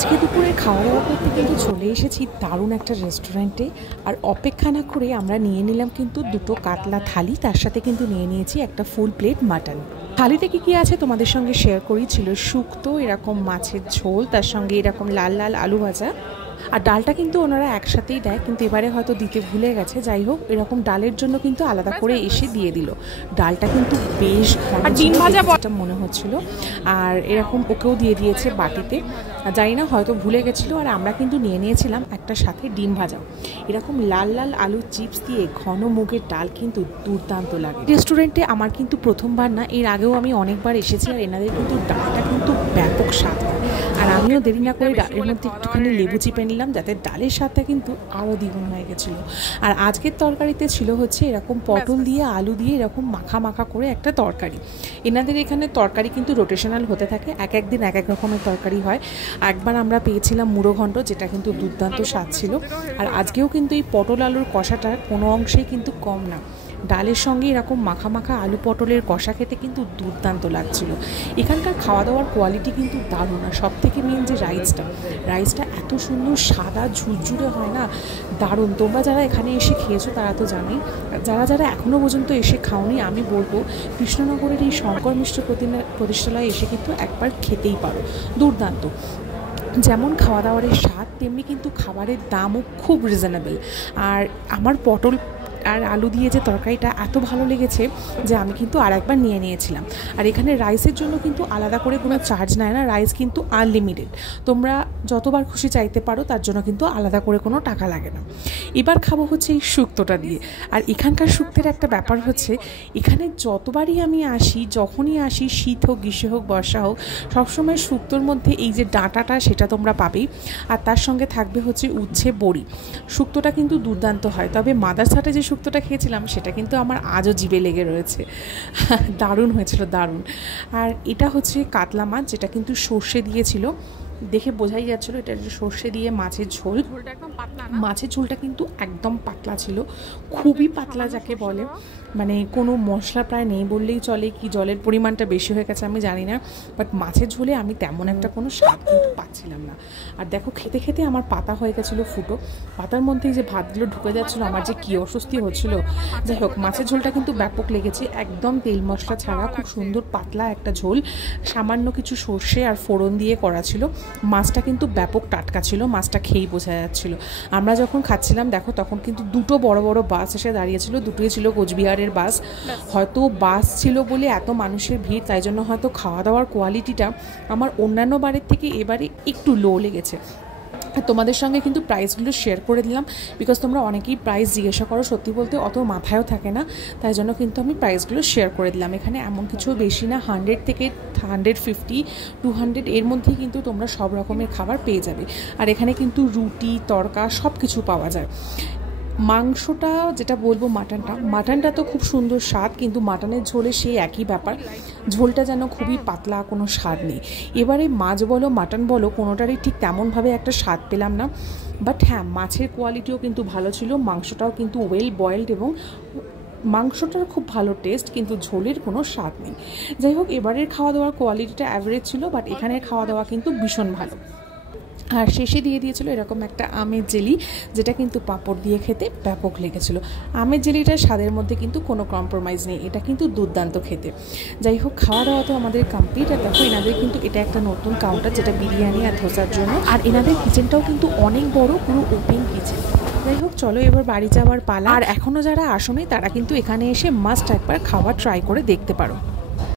আজকে দুপুরে খাওয়া দাওয়া করতে কিন্তু চলে এসেছি দারুণ একটা রেস্টুরেন্টে। আর অপেক্ষা না করে আমরা নিয়ে নিলাম কিন্তু দুটো কাতলা থালি, তার সাথে কিন্তু নিয়ে নিয়েছি একটা ফুল প্লেট মাটন। থালিতে কি আছে তোমাদের সঙ্গে শেয়ার করি। ছিল শুক্তো, এরকম মাছের ঝোল, তার সঙ্গে এরকম লাল লাল আলু ভাজা, আর ডালটা কিন্তু ওনারা একসাথেই দেয়, কিন্তু এবারে হয়তো দিতে ভুলে গেছে। যাই হোক, এরকম ডালের জন্য কিন্তু আলাদা করে এসে দিয়ে দিল। ডালটা কিন্তু বেশ ঘন, ডিম ভাজা মনে হচ্ছিল। আর এরকম ওকেও দিয়ে দিয়েছে বাটিতে, জানি না হয়তো ভুলে গেছিলো। আর আমরা কিন্তু নিয়ে নিয়েছিলাম একটা সাথে ডিম ভাজাও। এরকম লাল লাল আলুর চিপস দিয়ে ঘন মুগের ডাল কিন্তু দুর্দান্ত লাগে। রেস্টুরেন্টে আমার কিন্তু প্রথমবার না, এর আগেও আমি অনেকবার এসেছি। আর এনাদের কিন্তু ডালটা কিন্তু ব্যাপক স্বাদ হয়। আর আমিও দেরি না করে ডালের মধ্যে একটুখানি লেবু চিপে নিলাম, যাতে ডালের স্বাদটা কিন্তু আরও দ্বিগুণ হয়ে গেছিলো। আর আজকের তরকারিতে ছিল হচ্ছে এরকম পটল দিয়ে আলু দিয়ে এরকম মাখা মাখা করে একটা তরকারি। এনাদের এখানে তরকারি কিন্তু রোটেশনাল হতে থাকে, এক এক দিন এক এক রকমের তরকারি হয়। একবার আমরা পেয়েছিলাম মুড়ো ঘণ্ট, যেটা কিন্তু দুর্দান্ত স্বাদ ছিল। আর আজকেও কিন্তু এই পটল আলুর কষাটা কোনো অংশেই কিন্তু কম না। ডালের সঙ্গে এরকম মাখা মাখা আলু পটলের কষা খেতে কিন্তু দুর্দান্ত লাগছিল। এখানকার খাওয়া দাওয়ার কোয়ালিটি কিন্তু দারুণ। আর সব থেকে মেন যে রাইসটা এত সুন্দর সাদা ঝুরঝুরে হয় না, দারুণ। তোমরা যারা এখানে এসে খেয়েছো তারা তো জানোই, যারা এখনও পর্যন্ত এসে খাওনি, আমি বলবো কৃষ্ণনগরের এই শঙ্কর মিশ্র প্রতিষ্ঠালয়ে এসে কিন্তু একবার খেতেই পারো, দুর্দান্ত। যেমন খাওয়া দাওয়ারের স্বাদ, তেমনি কিন্তু খাবারের দামও খুব রিজনেবল। আর আমার পটল আর আলু দিয়ে যে তরকারিটা এত ভালো লেগেছে যে আমি কিন্তু আর একবার নিয়ে নিয়েছিলাম। আর এখানে রাইসের জন্য কিন্তু আলাদা করে কোনো চার্জ নেয় না, রাইস কিন্তু আনলিমিটেড, তোমরা যতবার খুশি চাইতে পারো, তার জন্য কিন্তু আলাদা করে কোনো টাকা লাগে না। এবার খাবো হচ্ছে এই শুক্তোটা দিয়ে। আর এখানকার শুক্তের একটা ব্যাপার হচ্ছে, এখানে যতবারই আমি আসি, যখনই আসি, শীত হোক গ্রীষ্ম হোক বর্ষা হোক, সবসময় শুক্তোর মধ্যে এই যে ডাঁটাটা সেটা তোমরা পাবেই। আর তার সঙ্গে থাকবে হচ্ছে উচ্ছে বড়ি। শুক্তোটা কিন্তু দুর্দান্ত হয়। তবে মাদারসাটে যে শুক্তোটা খেয়েছিলাম সেটা কিন্তু আমার আজও জিভে লেগে রয়েছে, দারুণ হয়েছিল, দারুণ। আর এটা হচ্ছে কাতলা মাছ, যেটা কিন্তু সর্ষে দিয়েছিল, দেখে বোঝাই যাচ্ছিলো এটা সর্ষে দিয়ে মাছের ঝোল। মাছের ঝোলটা কিন্তু একদম পাতলা ছিল, খুবই পাতলা যাকে বলে, মানে কোনো মশলা প্রায় নেই বললেই চলে, কি জলের পরিমাণটা বেশি হয়ে গেছে আমি জানি না, বাট মাছের ঝোলে আমি তেমন একটা কোনো স্বাদ কিন্তু পাচ্ছিলাম না। আর দেখো খেতে খেতে আমার পাতা হয়ে গেছিলো ফুটো, পাতার মধ্যে যে ভাতগুলো ঢুকে যাচ্ছিলো, আমার যে কী অস্বস্তি হচ্ছিলো। যাই হোক, মাছের ঝোলটা কিন্তু ব্যাপক লেগেছে, একদম তেল মশলা ছাড়া খুব সুন্দর পাতলা একটা ঝোল, সামান্য কিছু সর্ষে আর ফোড়ন দিয়ে করা ছিল। মাছটা কিন্তু ব্যাপক টাটকা ছিল, মাছটা খেয়েই বোঝা যাচ্ছিলো। আমরা যখন খাচ্ছিলাম দেখো, তখন কিন্তু দুটো বড় বড় বাস এসে দাঁড়িয়েছিল, দুটোই ছিল কোচবিহারের বাস। হয়তো বাস ছিল বলে এত মানুষের ভিড়, তাই জন্য হয়তো খাওয়া দাওয়ার কোয়ালিটিটা আমার অন্যান্য বারের থেকে এবারে একটু লো লেগেছে। আর তোমাদের সঙ্গে কিন্তু প্রাইসগুলো শেয়ার করে দিলাম, বিকজ তোমরা অনেকেই প্রাইস জিজ্ঞাসা করো, সত্যি বলতে অত মাথায়ও থাকে না, তাই জন্য কিন্তু আমি প্রাইসগুলো শেয়ার করে দিলাম। এখানে এমন কিছু বেশি না, 100 থেকে 150, 200 এর মধ্যেই কিন্তু তোমরা সব রকমের খাবার পেয়ে যাবে। আর এখানে কিন্তু রুটি, তড়কা সব কিছু পাওয়া যায়। মাংসটা যেটা বলবো, মাটনটা তো খুব সুন্দর স্বাদ, কিন্তু মাটনের ঝোলে সেই একই ব্যাপার, ঝোলটা যেন খুবই পাতলা, কোনো স্বাদ নেই। এবারে মাছ বলো মাটন বলো, কোনোটারই ঠিক তেমনভাবে একটা স্বাদ পেলাম না। বাট হ্যাঁ, মাছের কোয়ালিটিও কিন্তু ভালো ছিল, মাংসটাও কিন্তু ওয়েল বয়েলড, এবং মাংসটার খুব ভালো টেস্ট, কিন্তু ঝোলের কোনো স্বাদ নেই। যাই হোক, এবারের খাওয়া দাওয়ার কোয়ালিটিটা অ্যাভারেজ ছিল, বাট এখানের খাওয়া দাওয়া কিন্তু ভীষণ ভালো। আর শেষে দিয়ে দিয়েছিল এরকম একটা আমের জেলি, যেটা কিন্তু পাঁপড় দিয়ে খেতে ব্যাপক লেগেছিল। আমের জেলিটার স্বাদের মধ্যে কিন্তু কোনো কম্প্রোমাইজ নেই, এটা কিন্তু দুর্দান্ত খেতে। যাই হোক, খাওয়া দাওয়া তো আমাদের কমপ্লিট। আর দেখো, এনাদের কিন্তু এটা একটা নতুন কাউন্টার, যেটা বিরিয়ানি আর ধোসার জন্য। আর এনাদের কিচেনটাও কিন্তু অনেক বড়, পুরো ওপেন কিচেন। যাই হোক, চলো এবার বাড়ি যাওয়ার পালা। আর এখনও যারা আসোনি তারা কিন্তু এখানে এসে মাস্ট একবার খাবার ট্রাই করে দেখতে পারো।